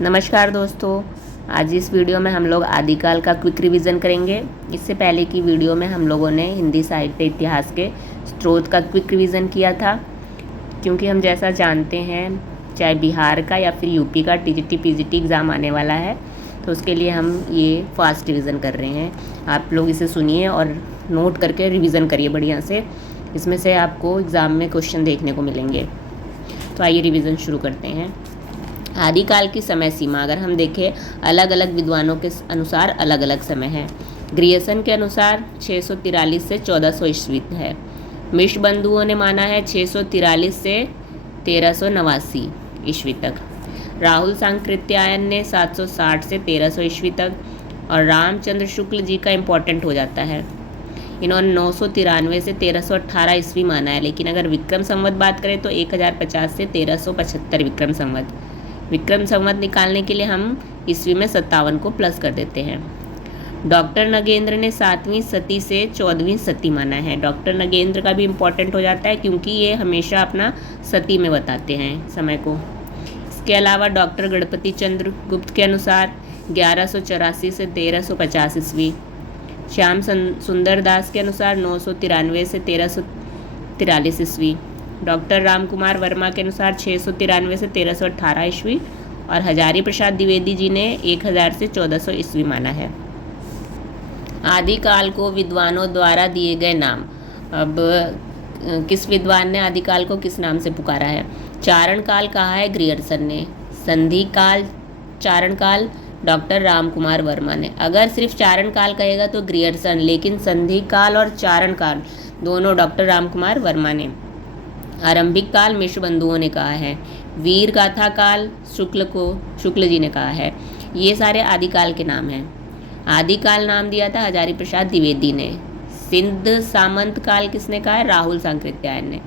नमस्कार दोस्तों। आज इस वीडियो में हम लोग आदिकाल का क्विक रिवीजन करेंगे। इससे पहले की वीडियो में हम लोगों ने हिंदी साहित्य इतिहास के स्रोत का क्विक रिवीजन किया था, क्योंकि हम जैसा जानते हैं चाहे बिहार का या फिर यूपी का टीजीटी पीजीटी एग्ज़ाम आने वाला है, तो उसके लिए हम ये फास्ट रिवीजन कर रहे हैं। आप लोग इसे सुनिए और नोट करके रिवीजन करिए बढ़िया से। इसमें से आपको एग्ज़ाम में क्वेश्चन देखने को मिलेंगे। तो आइए रिवीजन शुरू करते हैं। आदिकाल की समय सीमा अगर हम देखें, अलग अलग विद्वानों के अनुसार अलग अलग समय है। ग्रियर्सन के अनुसार 643 से 1400 ईस्वी है। मिश्र बंधुओं ने माना है 643 से 1389 ईस्वी तक। राहुल सांकृत्यायन ने 760 से 1300 ईस्वी तक। और रामचंद्र शुक्ल जी का इम्पोर्टेंट हो जाता है, इन्होंने 993 से 1318 ईस्वी माना है। लेकिन अगर विक्रम संवत बात करें तो 1050 से 1375 विक्रम संवत। विक्रम संवत निकालने के लिए हम ईस्वी में 57 को प्लस कर देते हैं। डॉक्टर नगेंद्र ने 7वीं सती से 14वीं सती माना है। डॉक्टर नगेंद्र का भी इम्पोर्टेंट हो जाता है, क्योंकि ये हमेशा अपना सती में बताते हैं समय को। इसके अलावा डॉक्टर गणपति चंद्र गुप्त के अनुसार 1184 से 1350 ईस्वी। श्याम सुंदर दास के अनुसार 993 से 1343 ईस्वी। डॉक्टर रामकुमार वर्मा के अनुसार 693 से 1318 ईस्वी। और हजारी प्रसाद द्विवेदी जी ने 1000 से 1400 ईस्वी माना है। आदिकाल को विद्वानों द्वारा दिए गए नाम। अब किस विद्वान ने आदिकाल को किस नाम से पुकारा है? चारण काल कहा है ग्रियर्सन ने। संधि काल, चारण काल डॉक्टर रामकुमार वर्मा ने। अगर सिर्फ चारण काल कहेगा तो ग्रियर्सन, लेकिन संधि काल और चारण काल दोनों डॉक्टर रामकुमार वर्मा ने। आरंभिक काल मिश्र बंधुओं ने कहा है। वीर गाथा काल शुक्ल जी ने कहा है। ये सारे आदिकाल के नाम हैं। आदिकाल नाम दिया था हजारी प्रसाद द्विवेदी ने। सिंध सामंत काल किसने कहा है? राहुल सांकृत्यायन ने।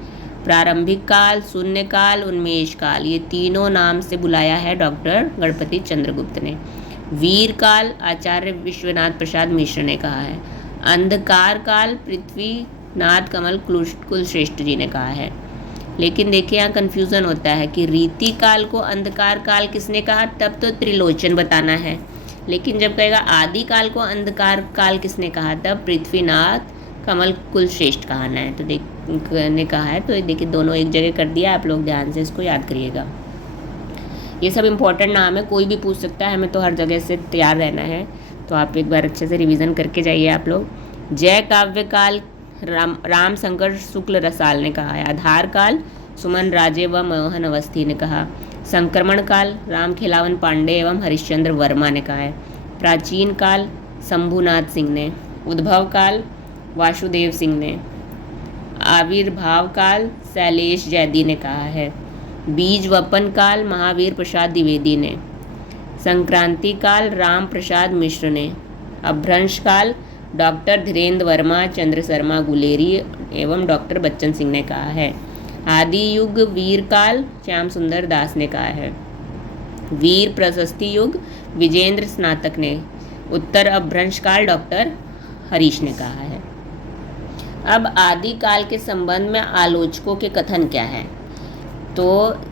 प्रारंभिक काल, शून्य काल, उन्मेष काल, ये तीनों नाम से बुलाया है डॉक्टर गणपति चंद्रगुप्त ने। वीर काल आचार्य विश्वनाथ प्रसाद मिश्र ने कहा है। अंधकार काल पृथ्वीनाथ कमल कुलश्रेष्ठ जी ने कहा है। लेकिन देखिए यहाँ कन्फ्यूज़न होता है कि रीति काल को अंधकार काल किसने कहा, तब तो त्रिलोचन बताना है। लेकिन जब कहेगा आदि काल को अंधकार काल किसने कहा, तब पृथ्वीनाथ कमल कुलश्रेष्ठ कहना है। तो ने कहा है, तो देखिए दोनों एक जगह कर दिया। आप लोग ध्यान से इसको याद करिएगा। ये सब इम्पोर्टेंट नाम है, कोई भी पूछ सकता है, हमें तो हर जगह से तैयार रहना है। तो आप एक बार अच्छे से रिवीजन करके जाइए आप लोग। जय काव्य काल राम शंकर शुक्ल रसाल ने कहा है। आधार काल सुमन राजे व मोहन अवस्थी ने कहा। संक्रमण काल राम खिलावन पांडे एवं हरिश्चंद्र वर्मा ने कहा है। प्राचीन काल शंभुनाथ सिंह ने। उद्भव काल वासुदेव सिंह ने। आविर्भाव काल शैलेश जैदी ने कहा है। बीज वपन काल महावीर प्रसाद द्विवेदी ने। संक्रांति काल राम प्रसाद मिश्र ने। अपभ्रंश काल डॉक्टर धीरेन्द्र वर्मा, चंद्र शर्मा गुलेरी एवं डॉक्टर बच्चन सिंह ने कहा है। आदि युग वीर काल श्याम सुंदर दास ने कहा है। वीर प्रशस्ति युग विजेंद्र स्नातक ने। उत्तर अपभ्रंश काल डॉक्टर हरीश ने कहा है। अब आदिकाल के संबंध में आलोचकों के कथन क्या है? तो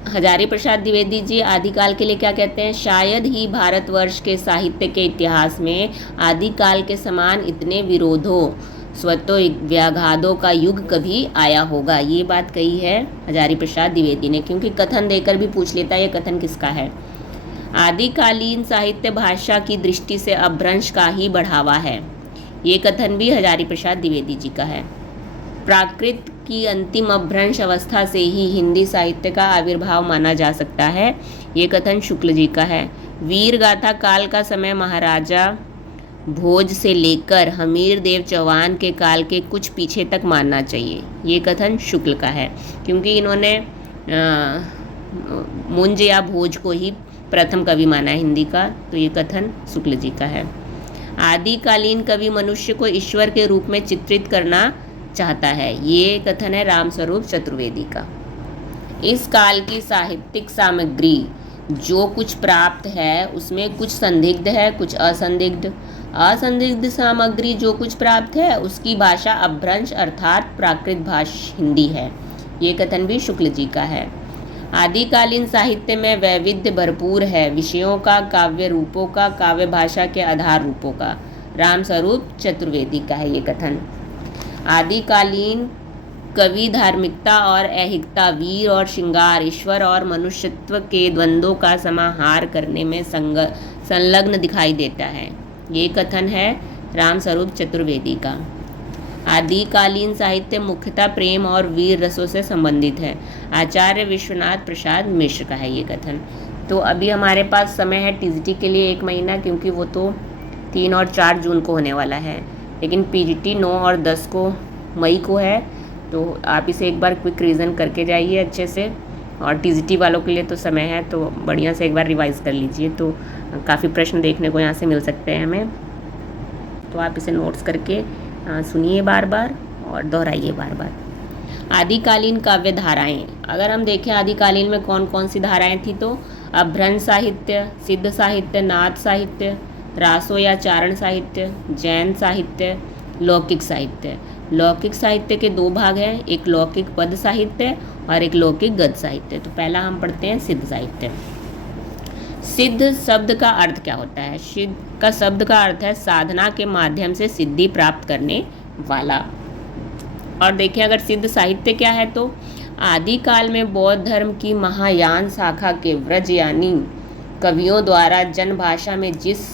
हजारी प्रसाद द्विवेदी जी आदिकाल के लिए क्या कहते हैं? शायद ही भारतवर्ष के साहित्य के इतिहास में आदिकाल के समान इतने विरोधों, स्वतः व्याघातों का युग कभी आया होगा। ये बात कही है हजारी प्रसाद द्विवेदी ने, क्योंकि कथन देकर भी पूछ लेता है ये कथन किसका है। आदिकालीन साहित्य भाषा की दृष्टि से अपभ्रंश का ही बढ़ावा है, ये कथन भी हजारी प्रसाद द्विवेदी जी का है। प्राकृत की अंतिम अपभ्रंश अवस्था से ही हिंदी साहित्य का आविर्भाव माना जा सकता है, ये कथन शुक्ल जी का है। वीर गाथा काल का समय महाराजा भोज से लेकर हमीर देव चौहान के काल के कुछ पीछे तक मानना चाहिए, ये कथन शुक्ल का है, क्योंकि इन्होंने मुंज या भोज को ही प्रथम कवि माना है हिंदी का, तो ये कथन शुक्ल जी का है। आदिकालीन कवि मनुष्य को ईश्वर के रूप में चित्रित करना चाहता है, ये कथन है रामस्वरूप चतुर्वेदी का। इस काल की साहित्यिक सामग्री जो कुछ प्राप्त है उसमें कुछ संदिग्ध है, कुछ असंदिग्ध। असंदिग्ध सामग्री जो कुछ प्राप्त है उसकी भाषा अपभ्रंश अर्थात प्राकृत भाषा हिंदी है, ये कथन भी शुक्ल जी का है। आदिकालीन साहित्य में वैविध्य भरपूर है, विषयों का, काव्य रूपों का, काव्य भाषा के आधार रूपों का। रामस्वरूप चतुर्वेदी का है ये कथन। आदिकालीन कवि धार्मिकता और ऐहिकता, वीर और श्रृंगार, ईश्वर और मनुष्यत्व के द्वंद्वों का समाहार करने में संलग्न दिखाई देता है। ये कथन है रामस्वरूप चतुर्वेदी का। आदिकालीन साहित्य मुख्यतः प्रेम और वीर रसों से संबंधित है। आचार्य विश्वनाथ प्रसाद मिश्र का है ये कथन। तो अभी हमारे पास समय है टीजीटी के लिए 1 महीना, क्योंकि वो तो 3 और 4 जून को होने वाला है, लेकिन पीजीटी 9 और 10 को मई को है। तो आप इसे एक बार क्विक रिवीजन करके जाइए अच्छे से, और टीजीटी वालों के लिए तो समय है, तो बढ़िया से एक बार रिवाइज़ कर लीजिए। तो काफ़ी प्रश्न देखने को यहाँ से मिल सकते हैं हमें, तो आप इसे नोट्स करके सुनिए बार बार और दोहराइए बार बार। आदिकालीन काव्य धाराएं, अगर हम देखें आदिकालीन में कौन कौन सी धाराएं थी, तो अभ्रंश साहित्य, सिद्ध साहित्य, नाथ साहित्य, रासो या चारण साहित्य, जैन साहित्य, लौकिक साहित्य। लौकिक साहित्य के 2 भाग हैं, एक लौकिक पद साहित्य और एक लौकिक गद्य साहित्य। तो पहला हम पढ़ते हैं सिद्ध साहित्य। सिद्ध शब्द का अर्थ क्या होता है? सिद्ध का शब्द का अर्थ है साधना के माध्यम से सिद्धि प्राप्त करने वाला। और देखिए अगर सिद्ध साहित्य क्या है, तो आदिकाल में बौद्ध धर्म की महायान शाखा के व्रजयानी कवियों द्वारा जनभाषा में जिस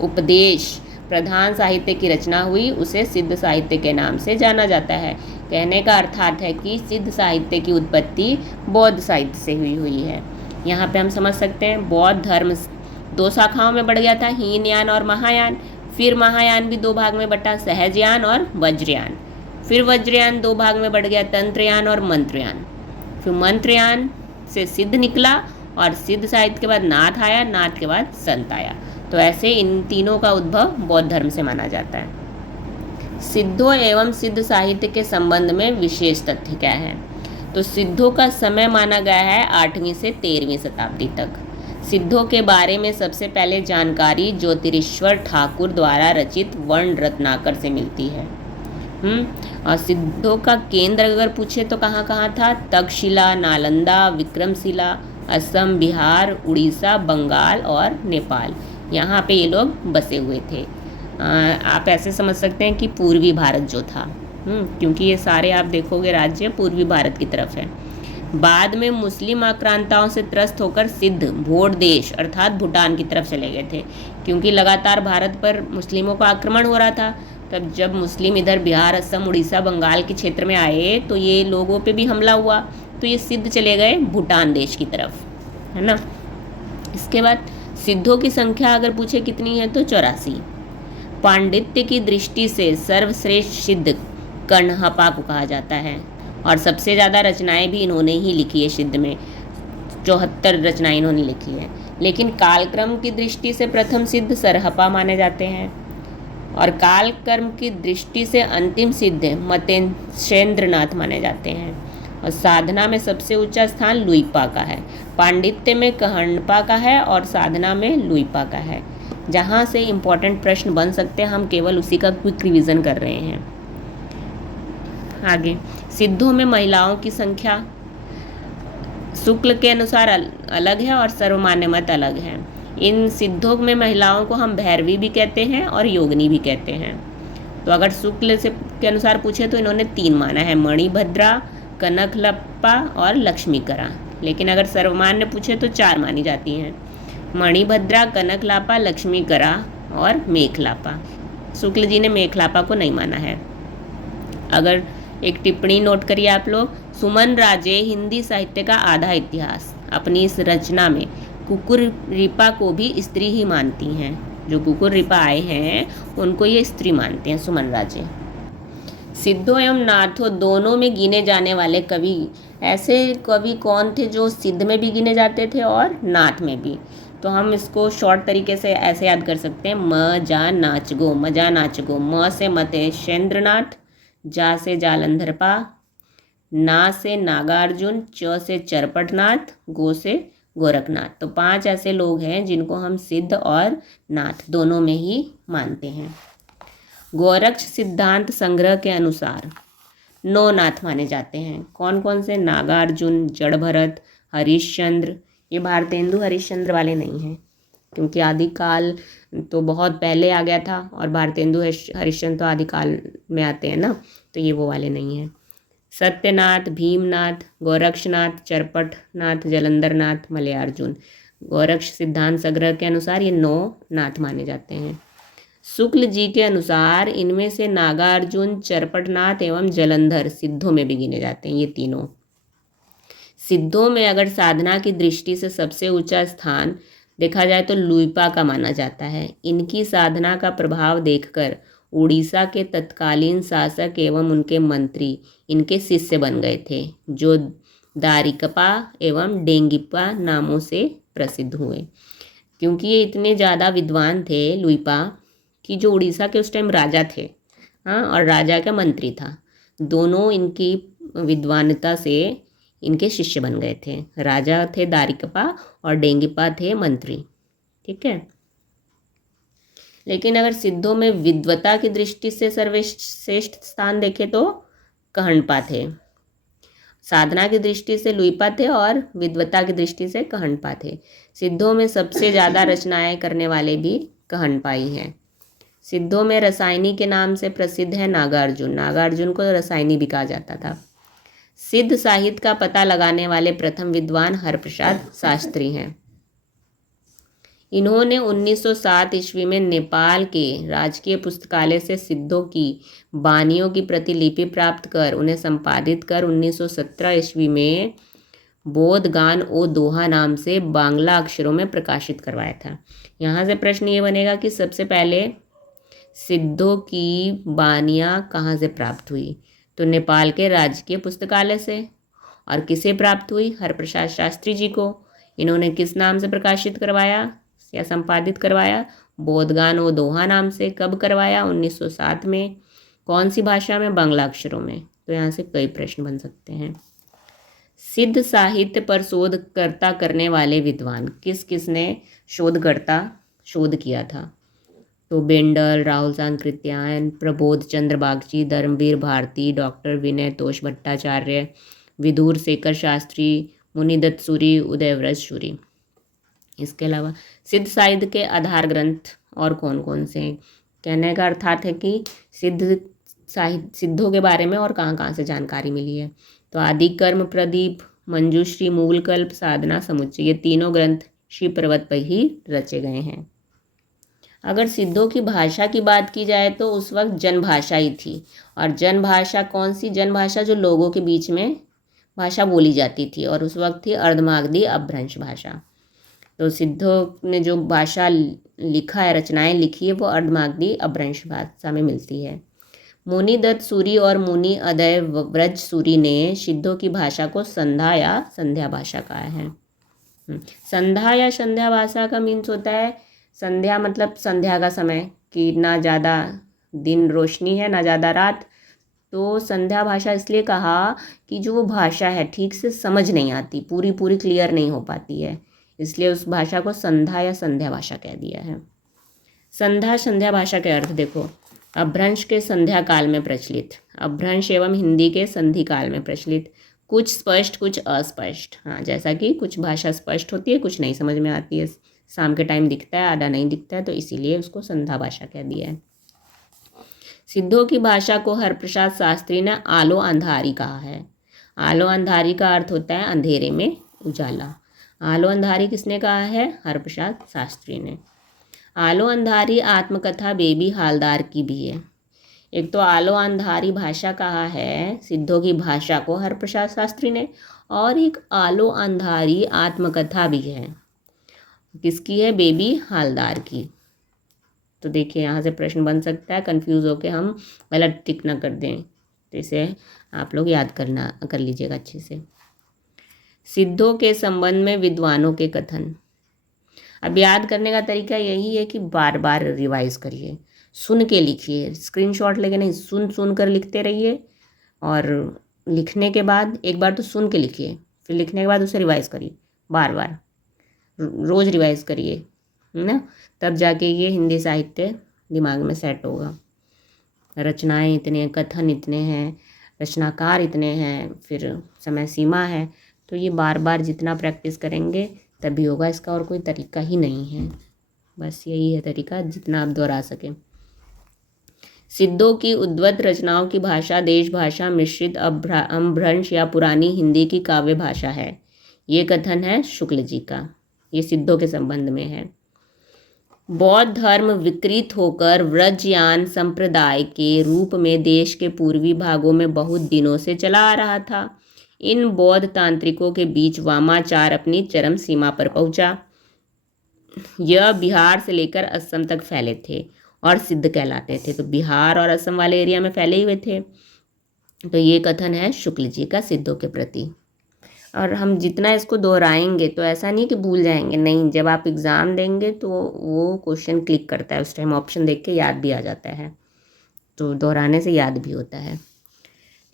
उपदेश प्रधान साहित्य की रचना हुई उसे सिद्ध साहित्य के नाम से जाना जाता है। कहने का अर्थात है कि सिद्ध साहित्य की उत्पत्ति बौद्ध साहित्य से हुई है। यहाँ पे हम समझ सकते हैं बौद्ध धर्म 2 शाखाओं में बढ़ गया था, हीनयान और महायान। फिर महायान भी 2 भाग में बटा, सहजयान और वज्रयान। फिर वज्रयान 2 भाग में बढ़ गया, तंत्रयान और मंत्रयान। फिर मंत्रयान से सिद्ध निकला और सिद्ध साहित्य के बाद नाथ आया, नाथ के बाद संत आया। तो ऐसे इन तीनों का उद्भव बौद्ध धर्म से माना जाता है। सिद्धों एवं सिद्ध साहित्य के संबंध में विशेष तथ्य क्या है? तो सिद्धों का समय माना गया है 8वीं से 13वीं शताब्दी तक। सिद्धों के बारे में सबसे पहले जानकारी ज्योतिरीश्वर ठाकुर द्वारा रचित वर्ण रत्नाकर से मिलती है। और सिद्धों का केंद्र अगर पूछे तो कहाँ कहाँ था? तक्षशिला, नालंदा, विक्रमशिला, असम, बिहार, उड़ीसा, बंगाल और नेपाल। यहाँ पे ये लोग बसे हुए थे। आप ऐसे समझ सकते हैं कि पूर्वी भारत जो था, क्योंकि ये सारे आप देखोगे राज्य पूर्वी भारत की तरफ है। बाद में मुस्लिम आक्रांताओं से त्रस्त होकर सिद्ध भोट देश अर्थात भूटान की तरफ चले गए थे, क्योंकि लगातार भारत पर मुस्लिमों का आक्रमण हो रहा था। तब जब मुस्लिम इधर बिहार, असम, उड़ीसा, बंगाल के क्षेत्र में आए तो ये लोगों पे भी हमला हुआ, तो ये सिद्ध चले गए भूटान देश की तरफ, है ना। इसके बाद सिद्धों की संख्या अगर पूछे कितनी है, तो 84। पांडित्य की दृष्टि से सर्वश्रेष्ठ सिद्ध कण्हपा को कहा जाता है, और सबसे ज़्यादा रचनाएं भी इन्होंने ही लिखी है। सिद्ध में 74 रचनाएं इन्होंने लिखी है। लेकिन कालक्रम की दृष्टि से प्रथम सिद्ध सरहपा माने जाते हैं, और कालक्रम की दृष्टि से अंतिम सिद्ध मतेन्द्रनाथ माने जाते हैं। और साधना में सबसे ऊंचा स्थान लुइपा का है, पांडित्य में कण्हपा का है और साधना में लुइपा का है। जहाँ से इम्पोर्टेंट प्रश्न बन सकते हैं हम केवल उसी का क्विक रिवीजन कर रहे हैं। आगे सिद्धों में महिलाओं की संख्या शुक्ल के अनुसार अलग है और सर्वमान्य मत अलग है। इन सिद्धों में महिलाओं को हम भैरवी भी कहते हैं और योगिनी भी कहते हैं। तो अगर शुक्ल से के अनुसार पूछे तो इन्होंने 3 माना है, मणिभद्रा, कनकलप्पा और लक्ष्मीकरा। लेकिन अगर सर्वमान्य पूछे तो 4 मानी जाती हैं, मणिभद्रा, कनकलापा, लक्ष्मीकरा और मेखलापा। शुक्ल जी ने मेखलापा को नहीं माना है। अगर एक टिप्पणी नोट करिए आप लोग, सुमन राजे हिंदी साहित्य का आधा इतिहास अपनी इस रचना में कुकुर रिपा को भी स्त्री ही मानती हैं। जो कुकुर रिपा आए हैं उनको ये स्त्री मानते हैं, सुमन राजे। सिद्धों एवं नाथों दोनों में गिने जाने वाले कवि, ऐसे कवि कौन थे जो सिद्ध में भी गिने जाते थे और नाथ में भी? तो हम इसको शॉर्ट तरीके से ऐसे याद कर सकते हैं, म जा नाच गो, मजा नाच गो। म से मतेन्द्रनाथ, जा से जालंधरपा, ना से नागार्जुन, च से चरपटनाथ, गो से गोरखनाथ। तो 5 ऐसे लोग हैं जिनको हम सिद्ध और नाथ दोनों में ही मानते हैं। गोरक्ष सिद्धांत संग्रह के अनुसार 9 नाथ माने जाते हैं। कौन कौन से? नागार्जुन, जड़भरत, हरिश्चंद्र, ये भारतेंदु हरिश्चंद्र वाले नहीं हैं, क्योंकि आदिकाल तो बहुत पहले आ गया था और भारतेंदु हरिश्चंद्र तो आदिकाल में आते हैं ना, तो ये वो वाले नहीं हैं। सत्यनाथ, भीमनाथ, गोरक्षनाथ, चरपटनाथ, जलंधरनाथ, मलयार्जुन। गोरक्ष सिद्धांत संग्रह के अनुसार ये 9 नाथ माने जाते हैं। शुक्ल जी के अनुसार इनमें से नागार्जुन, चरपटनाथ एवं जलंधर सिद्धों में भी गिने जाते हैं। ये तीनों सिद्धों में अगर साधना की दृष्टि से सबसे ऊंचा स्थान देखा जाए तो लुइपा का माना जाता है। इनकी साधना का प्रभाव देखकर उड़ीसा के तत्कालीन शासक एवं उनके मंत्री इनके शिष्य बन गए थे, जो दारिकपा एवं डेंगिपा नामों से प्रसिद्ध हुए। क्योंकि ये इतने ज़्यादा विद्वान थे लुइपा, कि जो उड़ीसा के उस टाइम राजा थे, हाँ, और राजा का मंत्री था, दोनों इनकी विद्वानता से इनके शिष्य बन गए थे। राजा थे दारिकपा और डेंगिपा थे मंत्री, ठीक है। लेकिन अगर सिद्धों में विद्वता की दृष्टि से सर्वश्रेष्ठ स्थान देखे तो कहनपा थे। साधना की दृष्टि से लुइपा थे और विद्वता की दृष्टि से कहनपा थे। सिद्धों में सबसे ज़्यादा रचनाएं करने वाले भी कहनपा ही हैं। सिद्धों में रसायनी के नाम से प्रसिद्ध है नागार्जुन। नागार्जुन को रसायनी भी कहा जाता था। सिद्ध साहित्य का पता लगाने वाले प्रथम विद्वान हरप्रसाद शास्त्री हैं। इन्होंने 1907 ईस्वी में नेपाल के राजकीय पुस्तकालय से सिद्धों की बानियों की प्रतिलिपि प्राप्त कर उन्हें संपादित कर 1917 ईस्वी में बोधगान ओ दोहा नाम से बांग्ला अक्षरों में प्रकाशित करवाया था। यहाँ से प्रश्न ये बनेगा कि सबसे पहले सिद्धों की बानियाँ कहाँ से प्राप्त हुई? तो नेपाल के राजकीय पुस्तकालय से। और किसे प्राप्त हुई? हरप्रसाद शास्त्री जी को। इन्होंने किस नाम से प्रकाशित करवाया या संपादित करवाया? बोधगान ओ दोहा नाम से। कब करवाया? 1907 में। कौन सी भाषा में? बांग्ला अक्षरों में। तो यहाँ से कई प्रश्न बन सकते हैं। सिद्ध साहित्य पर शोधकर्ता करने वाले विद्वान किस किसने शोध किया था? तो बेंडल, राहुल सांकृत्यायन, प्रबोध चंद्र बागची, धर्मवीर भारती, डॉक्टर विनय तोष भट्टाचार्य, विदुर शेखर शास्त्री, मुनिदत्त सूरी, उदयव्रत सूरी। इसके अलावा सिद्ध साहित्य के आधार ग्रंथ और कौन कौन से हैं? कहने का अर्थात है कि सिद्धों के बारे में और कहाँ कहाँ से जानकारी मिली है। तो आदि कर्म प्रदीप, मंजूश्री, मूलकल्प, साधना समुच्चय, ये तीनों ग्रंथ शिव पर्वत पर ही रचे गए हैं। अगर सिद्धों की भाषा की बात की जाए तो उस वक्त जनभाषा ही थी। और जनभाषा कौन सी? जनभाषा जो लोगों के बीच में भाषा बोली जाती थी, और उस वक्त थी अर्धमागधी अपभ्रंश भाषा। तो सिद्धों ने जो भाषा लिखा है, रचनाएं लिखी है, वो अर्धमागधी अपभ्रंश भाषा में मिलती है। मुनिदत्त सूरी और मुनि अदय व्रज सूरी ने सिद्धों की भाषा को संध्या या संध्या भाषा कहा है। संध्या या संध्या भाषा का मीन्स होता है, संध्या मतलब संध्या का समय, कि ना ज़्यादा दिन रोशनी है ना ज़्यादा रात। तो संध्या भाषा इसलिए कहा कि जो वो भाषा है ठीक से समझ नहीं आती, पूरी क्लियर नहीं हो पाती है, इसलिए उस भाषा को संध्या या संध्या भाषा कह दिया है। संध्या भाषा के अर्थ देखो। अपभ्रंश के संध्या काल में प्रचलित, अपभ्रंश एवं हिंदी के संधि काल में प्रचलित, कुछ स्पष्ट कुछ अस्पष्ट। हाँ, जैसा कि कुछ भाषा स्पष्ट होती है, कुछ नहीं समझ में आती है, शाम के टाइम दिखता है, आधा नहीं दिखता है, तो इसीलिए उसको संध्या भाषा कह दिया है। सिद्धों की भाषा को हरप्रसाद शास्त्री ने आलो अंधारी कहा है। आलो अंधारी का अर्थ होता है अंधेरे में उजाला। आलो अंधारी किसने कहा है? हरप्रसाद शास्त्री ने। आलो अंधारी आत्मकथा बेबी हालदार की भी है। एक तो आलो अंधारी भाषा कहा है सिद्धों की भाषा को हरप्रसाद शास्त्री ने, और एक आलो अंधारी आत्मकथा भी है। किसकी है? बेबी हालदार की। तो देखिए यहाँ से प्रश्न बन सकता है, कंफ्यूज होके हम गलत टिक ना कर दें, तो इसे आप लोग याद कर लीजिएगा अच्छे से। सिद्धों के संबंध में विद्वानों के कथन। अब याद करने का तरीका यही है कि बार बार रिवाइज करिए, सुन के लिखिए, स्क्रीनशॉट लेके नहीं, सुन कर लिखते रहिए। और लिखने के बाद एक बार तो सुन के लिखिए, फिर लिखने के बाद उसे रिवाइज करिए, बार बार रोज़ रिवाइज करिए, है ना, तब जाके ये हिंदी साहित्य दिमाग में सेट होगा। रचनाएं इतने, कथन इतने हैं, रचनाकार इतने हैं, फिर समय सीमा है, तो ये बार बार जितना प्रैक्टिस करेंगे तभी होगा, इसका और कोई तरीका ही नहीं है, बस यही है तरीका, जितना आप दोहरा सकें। सिद्धों की उद्वत रचनाओं की भाषा देश भाषा मिश्रित अपभ्रंश या पुरानी हिंदी की काव्य भाषा है। ये कथन है शुक्ल जी का, ये सिद्धों के संबंध में है। बौद्ध धर्म विकृत होकर व्रजयान संप्रदाय के रूप में देश के पूर्वी भागों में बहुत दिनों से चला आ रहा था। इन बौद्ध तांत्रिकों के बीच वामाचार अपनी चरम सीमा पर पहुंचा। यह बिहार से लेकर असम तक फैले थे और सिद्ध कहलाते थे। तो बिहार और असम वाले एरिया में फैले हुए थे। तो ये कथन है शुक्ल जी का सिद्धों के प्रति। और हम जितना इसको दोहराएंगे तो ऐसा नहीं कि भूल जाएंगे, नहीं, जब आप एग्ज़ाम देंगे तो वो क्वेश्चन क्लिक करता है, उस टाइम ऑप्शन देख के याद भी आ जाता है, तो दोहराने से याद भी होता है।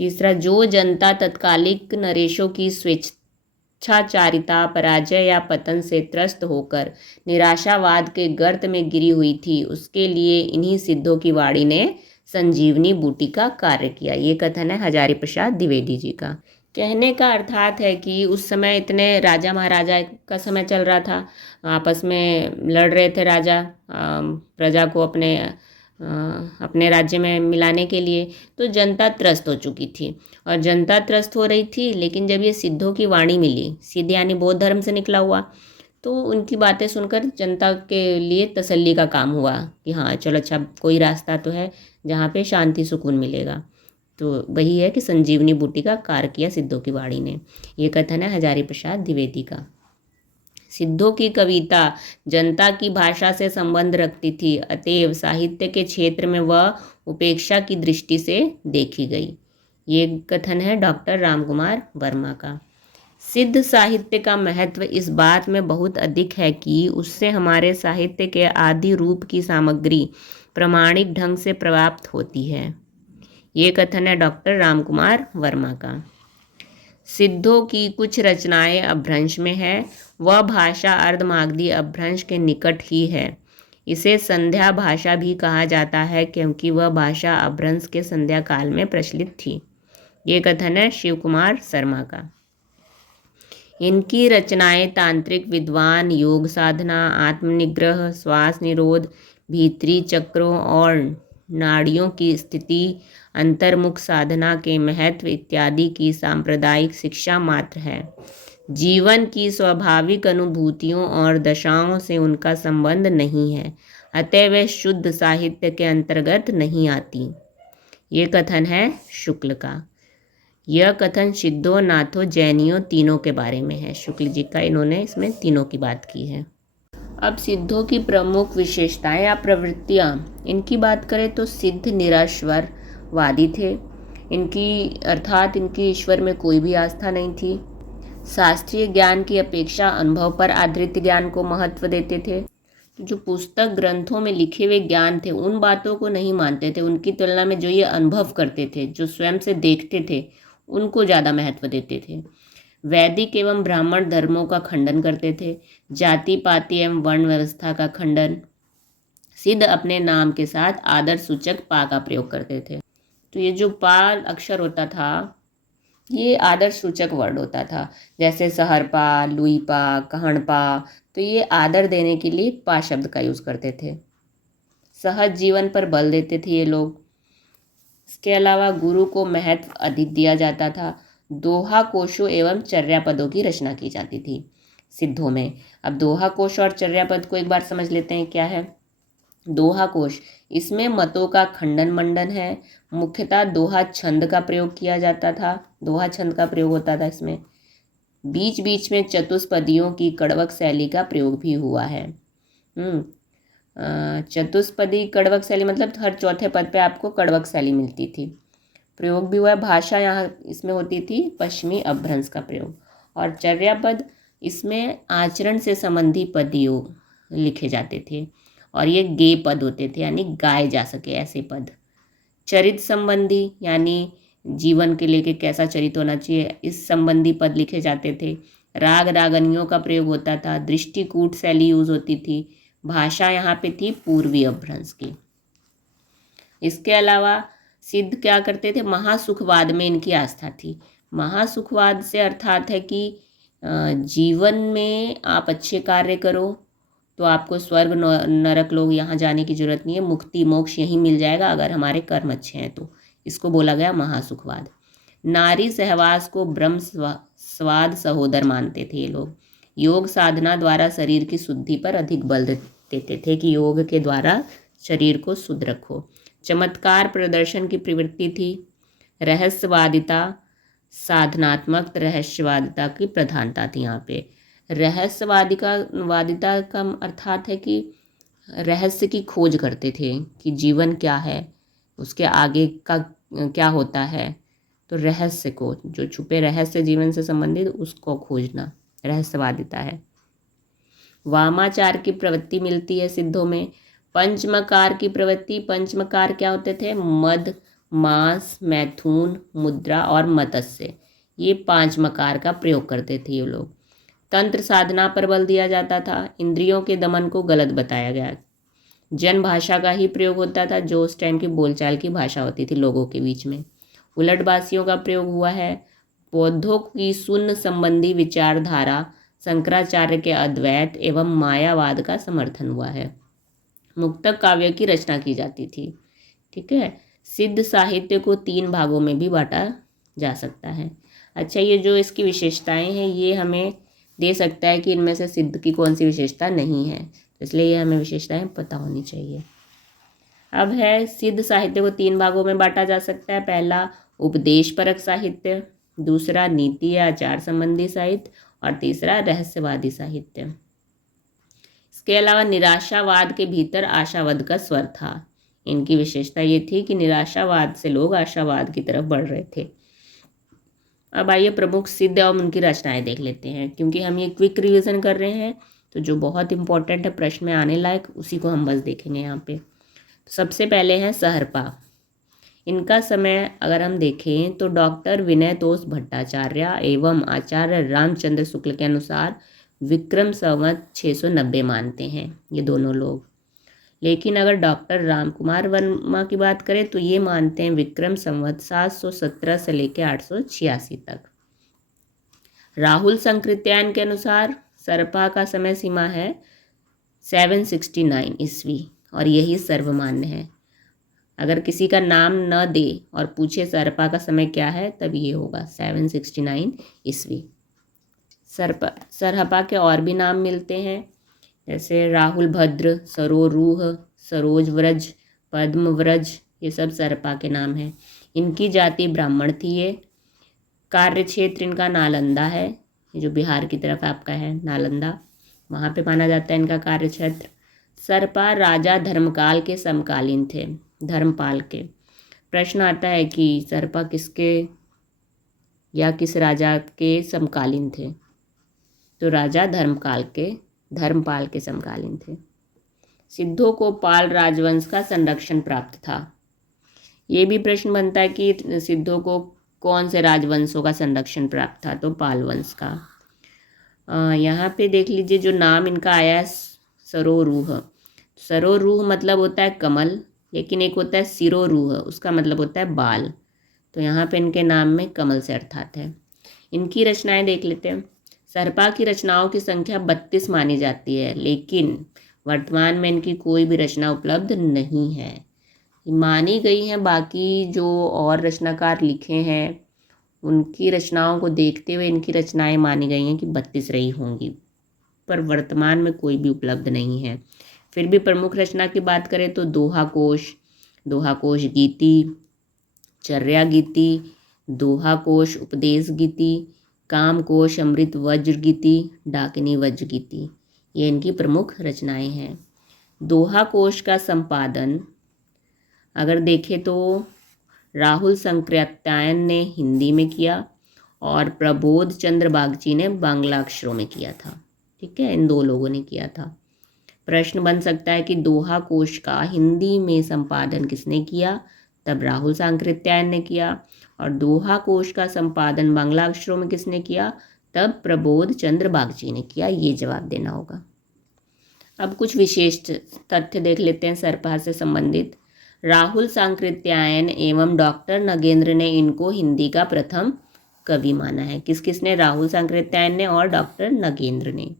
तीसरा, जो जनता तत्कालिक नरेशों की स्वेच्छाचारिता, पराजय या पतन से त्रस्त होकर निराशावाद के गर्त में गिरी हुई थी, उसके लिए इन्हीं सिद्धों की वाणी ने संजीवनी बूटी का कार्य किया। ये कथन है हजारी प्रसाद द्विवेदी जी का। कहने का अर्थात है कि उस समय इतने राजा महाराजा का समय चल रहा था, आपस में लड़ रहे थे राजा प्रजा को अपने राज्य में मिलाने के लिए, तो जनता त्रस्त हो चुकी थी और जनता त्रस्त हो रही थी। लेकिन जब ये सिद्धों की वाणी मिली, सिद्ध यानी बौद्ध धर्म से निकला हुआ, तो उनकी बातें सुनकर जनता के लिए तसल्ली का काम हुआ कि हाँ चलो, अच्छा कोई रास्ता तो है जहाँ पे शांति सुकून मिलेगा। तो वही है कि संजीवनी बूटी का कार्य किया सिद्धों की वाणी ने। ये कथन है हजारी प्रसाद द्विवेदी का। सिद्धों की कविता जनता की भाषा से संबंध रखती थी, अतएव साहित्य के क्षेत्र में वह उपेक्षा की दृष्टि से देखी गई। ये कथन है डॉक्टर रामकुमार वर्मा का। सिद्ध साहित्य का महत्व इस बात में बहुत अधिक है कि उससे हमारे साहित्य के आदि रूप की सामग्री प्रामाणिक ढंग से प्राप्त होती है। ये कथन है डॉक्टर रामकुमार वर्मा का। सिद्धों की कुछ रचनाएं अपभ्रंश में है, वह भाषा अर्धमागधी अपभ्रंश के निकट ही है। इसे संध्या भाषा भी कहा जाता है क्योंकि वह भाषा अपभ्रंश के संध्या काल में प्रचलित थी। ये कथन है शिव कुमार शर्मा का। इनकी रचनाएं तांत्रिक विद्वान, योग साधना, आत्मनिग्रह, श्वास निरोध, भीतरी चक्रों और नाड़ियों की स्थिति, अंतर्मुख साधना के महत्व इत्यादि की सांप्रदायिक शिक्षा मात्र है। जीवन की स्वाभाविक अनुभूतियों और दशाओं से उनका संबंध नहीं है, अतः वे शुद्ध साहित्य के अंतर्गत नहीं आती। ये कथन है शुक्ल का। यह कथन सिद्धों, नाथों, जैनियों तीनों के बारे में है। शुक्ल जी का, इन्होंने इसमें तीनों की बात की है। अब सिद्धों की प्रमुख विशेषताएं या प्रवृत्तियां, इनकी बात करें तो सिद्ध निराश्वरवादी थे। अर्थात इनकी ईश्वर में कोई भी आस्था नहीं थी। शास्त्रीय ज्ञान की अपेक्षा अनुभव पर आधारित ज्ञान को महत्व देते थे। जो पुस्तक ग्रंथों में लिखे हुए ज्ञान थे उन बातों को नहीं मानते थे, उनकी तुलना में जो ये अनुभव करते थे, जो स्वयं से देखते थे, उनको ज़्यादा महत्व देते थे। वैदिक एवं ब्राह्मण धर्मों का खंडन करते थे, जाति पाति एवं वर्ण व्यवस्था का खंडन। सिद्ध अपने नाम के साथ आदर सूचक पा का प्रयोग करते थे। तो ये जो पा अक्षर होता था, ये आदर सूचक वर्ड होता था, जैसे सहरपा, लुईपा, कहणपा, तो ये आदर देने के लिए पा शब्द का यूज़ करते थे। सहज जीवन पर बल देते थे ये लोग। इसके अलावा गुरु को महत्व अधिक दिया जाता था। दोहा कोशों एवं चर्यापदों की रचना की जाती थी सिद्धों में। अब दोहा कोश और चर्यापद को एक बार समझ लेते हैं क्या है। दोहा कोश, इसमें मतों का खंडन मंडन है। मुख्यतः दोहा छंद का प्रयोग किया जाता था, दोहा छंद का प्रयोग होता था इसमें। बीच बीच में चतुष्पदियों की कड़वक शैली का प्रयोग भी हुआ है। चतुष्पदी कड़वक शैली मतलब हर चौथे पद पे आपको कड़वक शैली मिलती थी, प्रयोग भी हुआ है। भाषा यहाँ इसमें होती थी पश्चिमी अपभ्रंश का प्रयोग। और चर्यापद, इसमें आचरण से संबंधी पदियों लिखे जाते थे और ये गे पद होते थे, यानी गाए जा सके ऐसे पद। चरित संबंधी, यानी जीवन के लेके कैसा चरित होना चाहिए, इस संबंधी पद लिखे जाते थे। राग रागनियों का प्रयोग होता था। दृष्टिकूट शैली यूज होती थी। भाषा यहाँ पे थी पूर्वी अपभ्रंश की। इसके अलावा सिद्ध क्या करते थे, महासुखवाद में इनकी आस्था थी। महासुखवाद से अर्थात है कि जीवन में आप अच्छे कार्य करो तो आपको स्वर्ग नरक लोग यहाँ जाने की जरूरत नहीं है, मुक्ति मोक्ष यहीं मिल जाएगा अगर हमारे कर्म अच्छे हैं तो। इसको बोला गया महासुखवाद। नारी सहवास को ब्रह्म स्वाद सहोदर मानते थे ये लोग। योग साधना द्वारा शरीर की शुद्धि पर अधिक बल देते थे कि योग के द्वारा शरीर को शुद्ध रखो। चमत्कार प्रदर्शन की प्रवृत्ति थी। रहस्यवादिता, साधनात्मक रहस्यवादिता की प्रधानता थी यहाँ पे। वादिता का अर्थात है कि रहस्य की खोज करते थे कि जीवन क्या है, उसके आगे का क्या होता है, तो रहस्य को, जो छुपे रहस्य जीवन से संबंधित, उसको खोजना रहस्यवादिता है। वामाचार की प्रवृत्ति मिलती है सिद्धों में। पंचमकार की प्रवृत्ति, पंचमकार क्या होते थे? मद, मांस, मैथुन, मुद्रा और मत्स्य, ये 5 मकार का प्रयोग करते थे ये लोग। तंत्र साधना पर बल दिया जाता था। इंद्रियों के दमन को गलत बताया गया। जन भाषा का ही प्रयोग होता था, जो उस टाइम की बोलचाल की भाषा होती थी लोगों के बीच में। उलटबासियों का प्रयोग हुआ है। बौद्धों की शून्य संबंधी विचारधारा, शंकराचार्य के अद्वैत एवं मायावाद का समर्थन हुआ है। मुक्तक काव्य की रचना की जाती थी। ठीक है। सिद्ध साहित्य को 3 भागों में भी बांटा जा सकता है। अच्छा, ये जो इसकी विशेषताएं हैं ये हमें दे सकता है कि इनमें से सिद्ध की कौन सी विशेषता नहीं है, तो इसलिए ये हमें विशेषताएं पता होनी चाहिए। अब है, सिद्ध साहित्य को 3 भागों में बांटा जा सकता है। पहला उपदेश परक साहित्य, दूसरा नीति या आचार संबंधी साहित्य, और तीसरा रहस्यवादी साहित्य। इसके अलावा निराशावाद के भीतर आशावाद का स्वर था। इनकी विशेषता ये थी कि निराशावाद से लोग आशावाद की तरफ बढ़ रहे थे। अब आइए प्रमुख सिद्ध एवं उनकी रचनाएं देख लेते हैं, क्योंकि हम ये क्विक रिवीजन कर रहे हैं तो जो बहुत इंपॉर्टेंट है, प्रश्न में आने लायक, उसी को हम बस देखेंगे यहाँ पे। तो सबसे पहले हैं सहरपा। इनका समय अगर हम देखें तो डॉक्टर विनय तोष भट्टाचार्य एवं आचार्य रामचंद्र शुक्ल के अनुसार विक्रम संवत 690 मानते हैं ये दोनों लोग। लेकिन अगर डॉक्टर रामकुमार वर्मा की बात करें तो ये मानते हैं विक्रम संवत 717 से लेकर 886 तक। राहुल संकृत्यायन के अनुसार सरपा का समय सीमा है 769 ईस्वी, और यही सर्वमान्य है। अगर किसी का नाम न दे और पूछे सरपा का समय क्या है, तब ये होगा 769 ईस्वी। सरहपा के और भी नाम मिलते हैं, जैसे राहुल भद्र, सरोरूह, सरोज व्रज, पद्म व्रज, ये सब सरपा के नाम हैं। इनकी जाति ब्राह्मण थी। ये कार्य क्षेत्र इनका नालंदा है, ये जो बिहार की तरफ आपका है नालंदा, वहाँ पे माना जाता है इनका कार्य क्षेत्र। सरपा राजा धर्मकाल के समकालीन थे, धर्मपाल के। प्रश्न आता है कि सरपा किसके या किस राजा के समकालीन थे, तो राजा धर्मपाल के समकालीन थे। सिद्धों को पाल राजवंश का संरक्षण प्राप्त था। ये भी प्रश्न बनता है कि सिद्धों को कौन से राजवंशों का संरक्षण प्राप्त था, तो पाल वंश का। यहाँ पे देख लीजिए जो नाम इनका आया है सरोरूह। सरोरूह मतलब होता है कमल, लेकिन एक होता है सिरोरूह, उसका मतलब होता है बाल। तो यहाँ पे इनके नाम में कमल से अर्थात है। इनकी रचनाएं देख लेते हैं। सरपा की रचनाओं की संख्या 32 मानी जाती है, लेकिन वर्तमान में इनकी कोई भी रचना उपलब्ध नहीं है। मानी गई हैं, बाकी जो और रचनाकार लिखे हैं उनकी रचनाओं को देखते हुए इनकी रचनाएं मानी गई हैं कि 32 रही होंगी, पर वर्तमान में कोई भी उपलब्ध नहीं है। फिर भी प्रमुख रचना की बात करें तो दोहा कोश गीति, चर्या गीति, दोहा कोश उपदेश गीति, काम कोश अमृत वज्र गीति, डाकिनी वज्र गीति, ये इनकी प्रमुख रचनाएं हैं। दोहा कोश का संपादन अगर देखें तो राहुल संकृत्यायन ने हिंदी में किया और प्रबोध चंद्र बागची ने बांग्ला अक्षरों में किया था। ठीक है, इन 2 लोगों ने किया था। प्रश्न बन सकता है कि दोहा कोश का हिंदी में संपादन किसने किया, तब राहुल सांकृत्यायन ने किया, और दोहा कोश का संपादन बांग्ला अक्षरों में किसने किया, तब प्रबोध चंद्र बागची ने किया। ये जवाब देना होगा। अब कुछ विशेष तथ्य देख लेते हैं सरपा से संबंधित। राहुल सांकृत्यायन एवं डॉक्टर नगेंद्र ने इनको हिंदी का प्रथम कवि माना है। किस किसने? राहुल सांकृत्यायन ने और डॉक्टर नगेंद्र ने।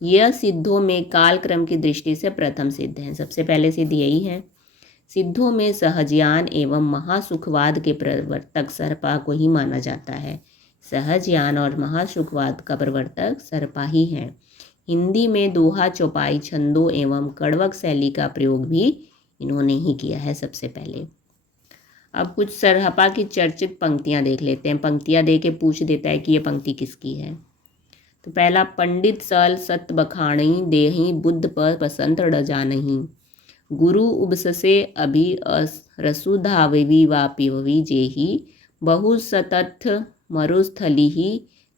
यह सिद्धों में कालक्रम की दृष्टि से प्रथम सिद्ध है। सबसे पहले सिद्ध यही है। सिद्धों में सहजयान एवं महासुखवाद के प्रवर्तक सरपा को ही माना जाता है। सहजयान और महासुखवाद का प्रवर्तक सरपा ही है। हिंदी में दोहा, चौपाई, छंदों एवं कड़वक शैली का प्रयोग भी इन्होंने ही किया है सबसे पहले। अब कुछ सरहपा की चर्चित पंक्तियां देख लेते हैं। पंक्तियां दे के पूछ देता है कि ये पंक्ति किसकी है। तो पहला, पंडित सल सत बखाणी देहि बुद्ध पर बसंत डजानही गुरु उबससे अभि रसुधावि वा पिवि जेहि बहु सतथ मरुस्थलिहि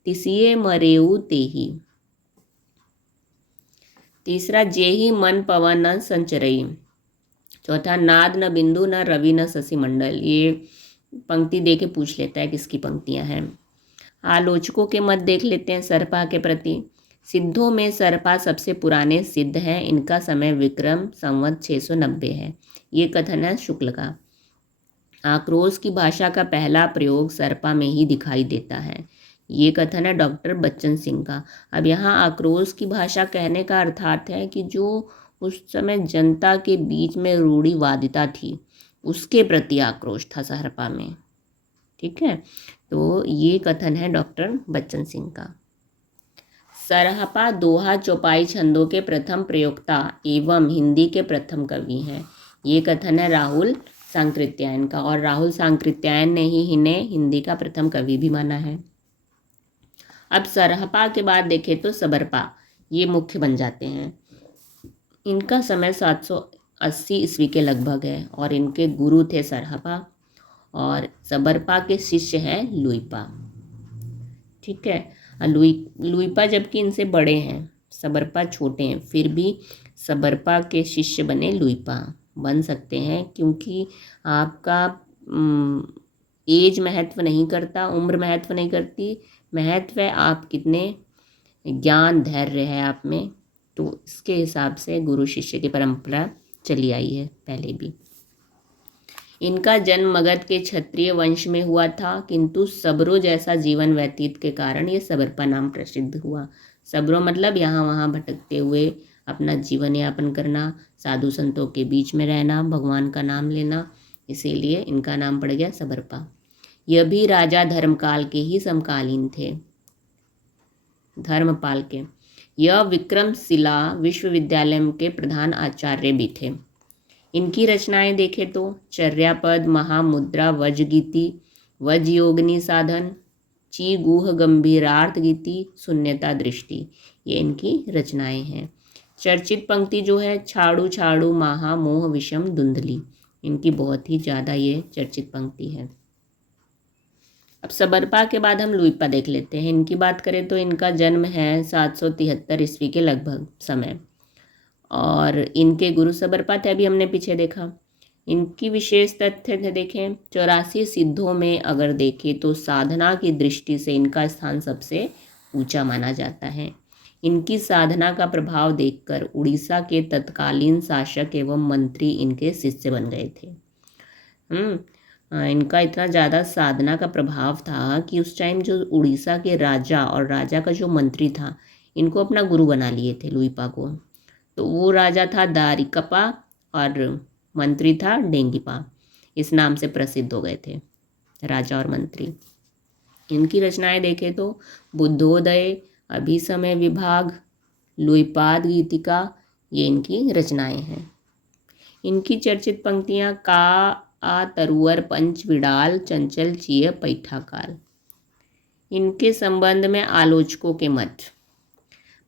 तिसिये मरेउ तेहि। तीसरा, जेहि मन पवन न संचरई। चौथा, नाद न बिंदु न रवि न शशि मंडल। ये पंक्ति दे के पूछ लेता है किसकी पंक्तियां हैं। आलोचकों के मत देख लेते हैं सरपा के प्रति। सिद्धों में सरपा सबसे पुराने सिद्ध हैं। इनका समय विक्रम संवत 690 है। ये कथन है शुक्ल का। आक्रोश की भाषा का पहला प्रयोग सरपा में ही दिखाई देता है। ये कथन है डॉक्टर बच्चन सिंह का। अब यहाँ आक्रोश की भाषा कहने का अर्थात है कि जो उस समय जनता के बीच में रूढ़िवादिता थी, उसके प्रति आक्रोश था सरपा में। ठीक है, तो ये कथन है डॉक्टर बच्चन सिंह का। सरहपा दोहा, चौपाई, छंदों के प्रथम प्रयोक्ता एवं हिंदी के प्रथम कवि हैं। ये कथन है राहुल सांकृत्यायन का, और राहुल सांकृत्यायन ने ही इन्हें हिंदी का प्रथम कवि भी माना है। अब सरहपा के बाद देखें तो सबरपा, ये मुख्य बन जाते हैं। इनका समय 780 ईस्वी के लगभग है और इनके गुरु थे सरहपा और सबरपा के शिष्य हैं लुइपा। ठीक है, लुइपा जबकि इनसे बड़े हैं, सबरपा छोटे हैं, फिर भी सबरपा के शिष्य बने लुइपा। बन सकते हैं क्योंकि आपका एज महत्व नहीं करता, उम्र महत्व नहीं करती, महत्व है आप कितने ज्ञान धैर्य है आप में। तो इसके हिसाब से गुरु शिष्य की परंपरा चली आई है पहले भी। इनका जन्म मगध के क्षत्रिय वंश में हुआ था, किंतु सबरों जैसा जीवन व्यतीत के कारण ये सबरपा नाम प्रसिद्ध हुआ। सबरों मतलब यहाँ वहाँ भटकते हुए अपना जीवन यापन करना, साधु संतों के बीच में रहना, भगवान का नाम लेना, इसीलिए इनका नाम पड़ गया सबरपा। यह भी राजा धर्मकाल के ही समकालीन थे, धर्मपाल के। यह विक्रमशिला विश्वविद्यालय के प्रधान आचार्य भी थे। इनकी रचनाएं देखें तो चर्यापद, महामुद्रा, वज्रगीति, वज्रयोगिनी साधन, ची गुह गंभीरार्थ गीति, शून्यता दृष्टि, ये इनकी रचनाएं हैं। चर्चित पंक्ति जो है छाड़ू छाड़ू महा मोह विषम धुंधली, इनकी बहुत ही ज़्यादा ये चर्चित पंक्ति है। अब सबरपा के बाद हम लुइपा देख लेते हैं। इनकी बात करें तो इनका जन्म है 773 ईस्वी के लगभग समय और इनके गुरु सबरपा थे, अभी हमने पीछे देखा। इनकी विशेष तथ्य देखें, 84 सिद्धों में अगर देखें तो साधना की दृष्टि से इनका स्थान सबसे ऊंचा माना जाता है। इनकी साधना का प्रभाव देखकर उड़ीसा के तत्कालीन शासक एवं मंत्री इनके शिष्य बन गए थे। इनका इतना ज़्यादा साधना का प्रभाव था कि उस टाइम जो उड़ीसा के राजा और राजा का जो मंत्री था, इनको अपना गुरु बना लिए थे लुइपा को। तो वो राजा था दारिकपा और मंत्री था डेंगिपा, इस नाम से प्रसिद्ध हो गए थे राजा और मंत्री। इनकी रचनाएं देखें तो बुद्धोदय, अभिसमय विभाग, लुइपाद गीतिका, ये इनकी रचनाएं हैं। इनकी चर्चित पंक्तियां का आ तरुअर पंच विडाल चंचल चिय पैठाकाल। इनके संबंध में आलोचकों के मत,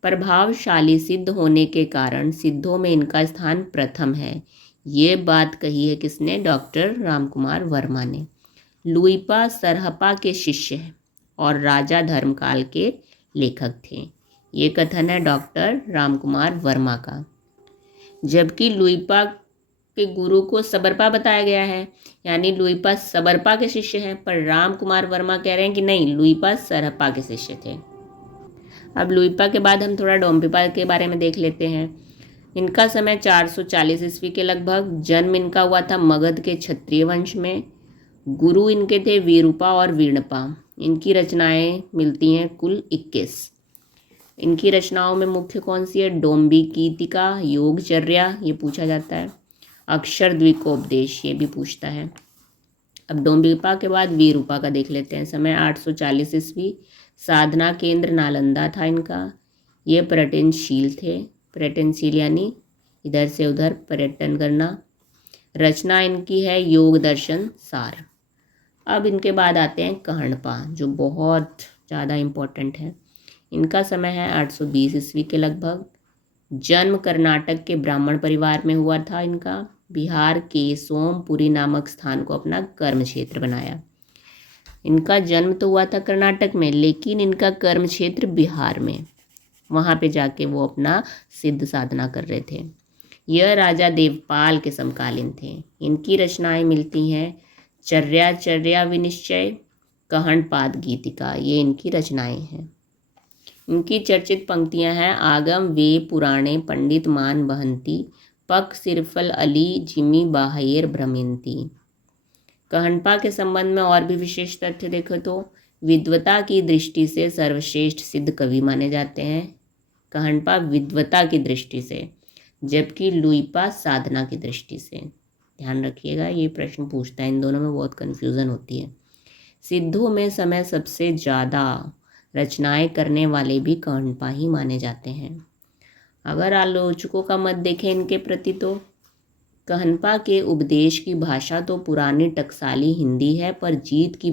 प्रभावशाली सिद्ध होने के कारण सिद्धों में इनका स्थान प्रथम है। ये बात कही है किसने? डॉक्टर रामकुमार वर्मा ने। लुइपा सरहपा के शिष्य हैं और राजा धर्मकाल के लेखक थे। ये कथन है डॉक्टर रामकुमार वर्मा का। जबकि लुइपा के गुरु को सबरपा बताया गया है, यानी लुइपा सबरपा के शिष्य हैं, पर रामकुमार वर्मा कह रहे हैं कि नहीं, लुइपा सरहपा के शिष्य थे। अब लुइपा के बाद हम थोड़ा डोम्पिपा के बारे में देख लेते हैं। इनका समय 440 ईस्वी के लगभग। जन्म इनका हुआ था मगध के क्षत्रिय वंश में। गुरु इनके थे वीरूपा और वीणपा। इनकी रचनाएं मिलती हैं कुल 21। इनकी रचनाओं में मुख्य कौन सी है? डोम्बी गीतिका, योगचर्या, ये पूछा जाता है। अक्षर द्विकोपदेश, ये भी पूछता है। अब डोम्बिपा के बाद वीरूपा का देख लेते हैं। समय 840 ईस्वी। साधना केंद्र नालंदा था इनका। ये पर्यटनशील थे। पर्यटनशील यानी इधर से उधर पर्यटन करना। रचना इनकी है योग दर्शन सार। अब इनके बाद आते हैं कहनपा, जो बहुत ज़्यादा इम्पोर्टेंट है। इनका समय है 820 ईस्वी के लगभग। जन्म कर्नाटक के ब्राह्मण परिवार में हुआ था इनका। बिहार के सोमपुरी नामक स्थान को अपना कर्म क्षेत्र बनाया। इनका जन्म तो हुआ था कर्नाटक में, लेकिन इनका कर्म क्षेत्र बिहार में, वहाँ पे जाके वो अपना सिद्ध साधना कर रहे थे। यह राजा देवपाल के समकालीन थे। इनकी रचनाएं मिलती हैं चर्या विनिश्चय, कहनपाद गीतिका, ये इनकी रचनाएं हैं। इनकी चर्चित पंक्तियां हैं आगम वे पुराणे पंडित मान बहंती, पक सिरफल अली जिमी बाहेर भ्रमिंती। कहनपा के संबंध में और भी विशेष तथ्य देखो तो विद्वता की दृष्टि से सर्वश्रेष्ठ सिद्ध कवि माने जाते हैं। कहनपा विद्वता की दृष्टि से, जबकि लुइपा साधना की दृष्टि से। ध्यान रखिएगा, ये प्रश्न पूछता है, इन दोनों में बहुत कन्फ्यूज़न होती है। सिद्धों में समय सबसे ज़्यादा रचनाएं करने वाले भी कहनपा ही माने जाते हैं। अगर आलोचकों का मत देखें इनके प्रति तो कहनपा के उपदेश की भाषा तो पुरानी टकसाली हिंदी है, पर गीत की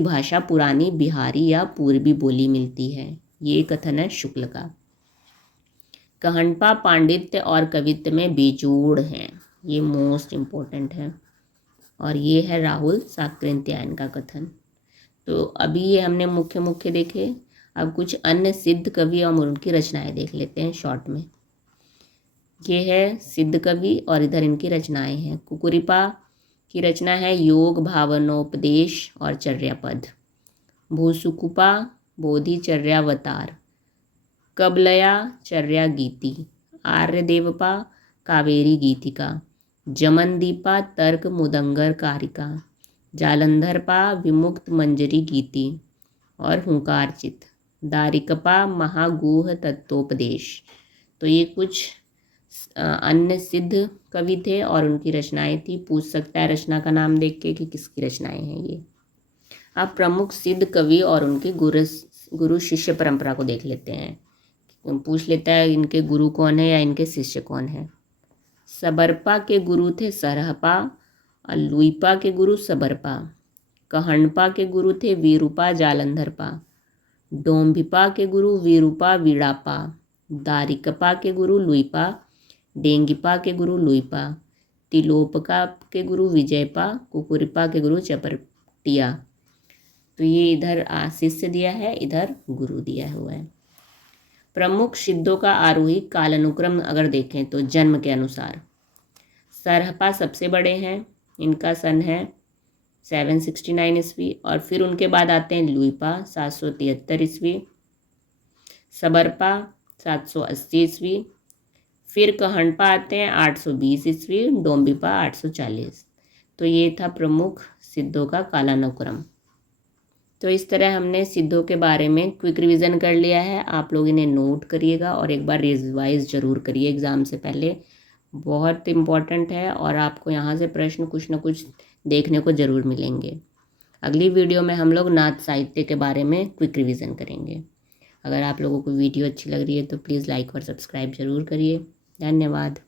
भाषा पुरानी बिहारी या पूर्वी बोली मिलती है। ये कथन है शुक्ल का। कहनपा पांडित्य और कवित्व में बेजोड़ हैं, ये मोस्ट इम्पोर्टेंट है। और ये है राहुल साकृत्यायन का कथन। तो अभी ये हमने मुख्य देखे। अब कुछ अन्य सिद्ध कवि और उनकी रचनाएं देख लेते हैं शॉर्ट में। ये है सिद्ध कवि और इधर इनकी रचनाएं हैं। कुकुरिपा की रचना है योग भावनोपदेश और चर्यापद। भूसुकुपा बोधिचर्यावतार। कबलया चर्या गीति। आर्यदेवपा कावेरी गीतिका। जमनदीपा तर्क मुदंगर कारिका। जालंधरपा विमुक्त मंजरी गीति और हुंकारचित। दारिकपा महागूह तत्वोपदेश। तो ये कुछ अन्य सिद्ध कवि थे और उनकी रचनाएं थी। पूछ सकता है रचना का नाम देख के कि किसकी रचनाएं हैं ये। अब प्रमुख सिद्ध कवि और उनके गुरु शिष्य परंपरा को देख लेते हैं। पूछ लेता है इनके गुरु कौन है या इनके शिष्य कौन है। सबरपा के गुरु थे सरहपा और लुइपा के गुरु सबरपा। कहनपा के गुरु थे वीरूपा जालंधरपा। डोम्बिपा के गुरु वीरूपा वीड़ापा। दारिकपा के गुरु लुइपा। डेंगिपा के गुरु लुइपा। तिलोपका के गुरु विजयपा। कुकुरिपा के गुरु चपटिया। तो ये इधर शिष्य दिया है, इधर गुरु दिया हुआ है। प्रमुख सिद्धों का आरोही कालानुक्रम अगर देखें तो जन्म के अनुसार सरहपा सबसे बड़े हैं, इनका सन है 769 ईस्वी। और फिर उनके बाद आते हैं लुइपा 773 ईस्वी। सबरपा 780 ईस्वी। फिर कहनपा आते हैं 820 ईस्वी। डोम्बिपा 840। तो ये था प्रमुख सिद्धों का कालानुक्रम। तो इस तरह हमने सिद्धों के बारे में क्विक रिवीजन कर लिया है। आप लोग इन्हें नोट करिएगा और एक बार रिवाइज ज़रूर करिए एग्ज़ाम से पहले, बहुत इम्पॉर्टेंट है। और आपको यहाँ से प्रश्न कुछ न कुछ देखने को ज़रूर मिलेंगे। अगली वीडियो में हम लोग नाथ साहित्य के बारे में क्विक रिवीजन करेंगे। अगर आप लोगों को वीडियो अच्छी लग रही है तो प्लीज़ लाइक और सब्सक्राइब ज़रूर करिए। धन्यवाद।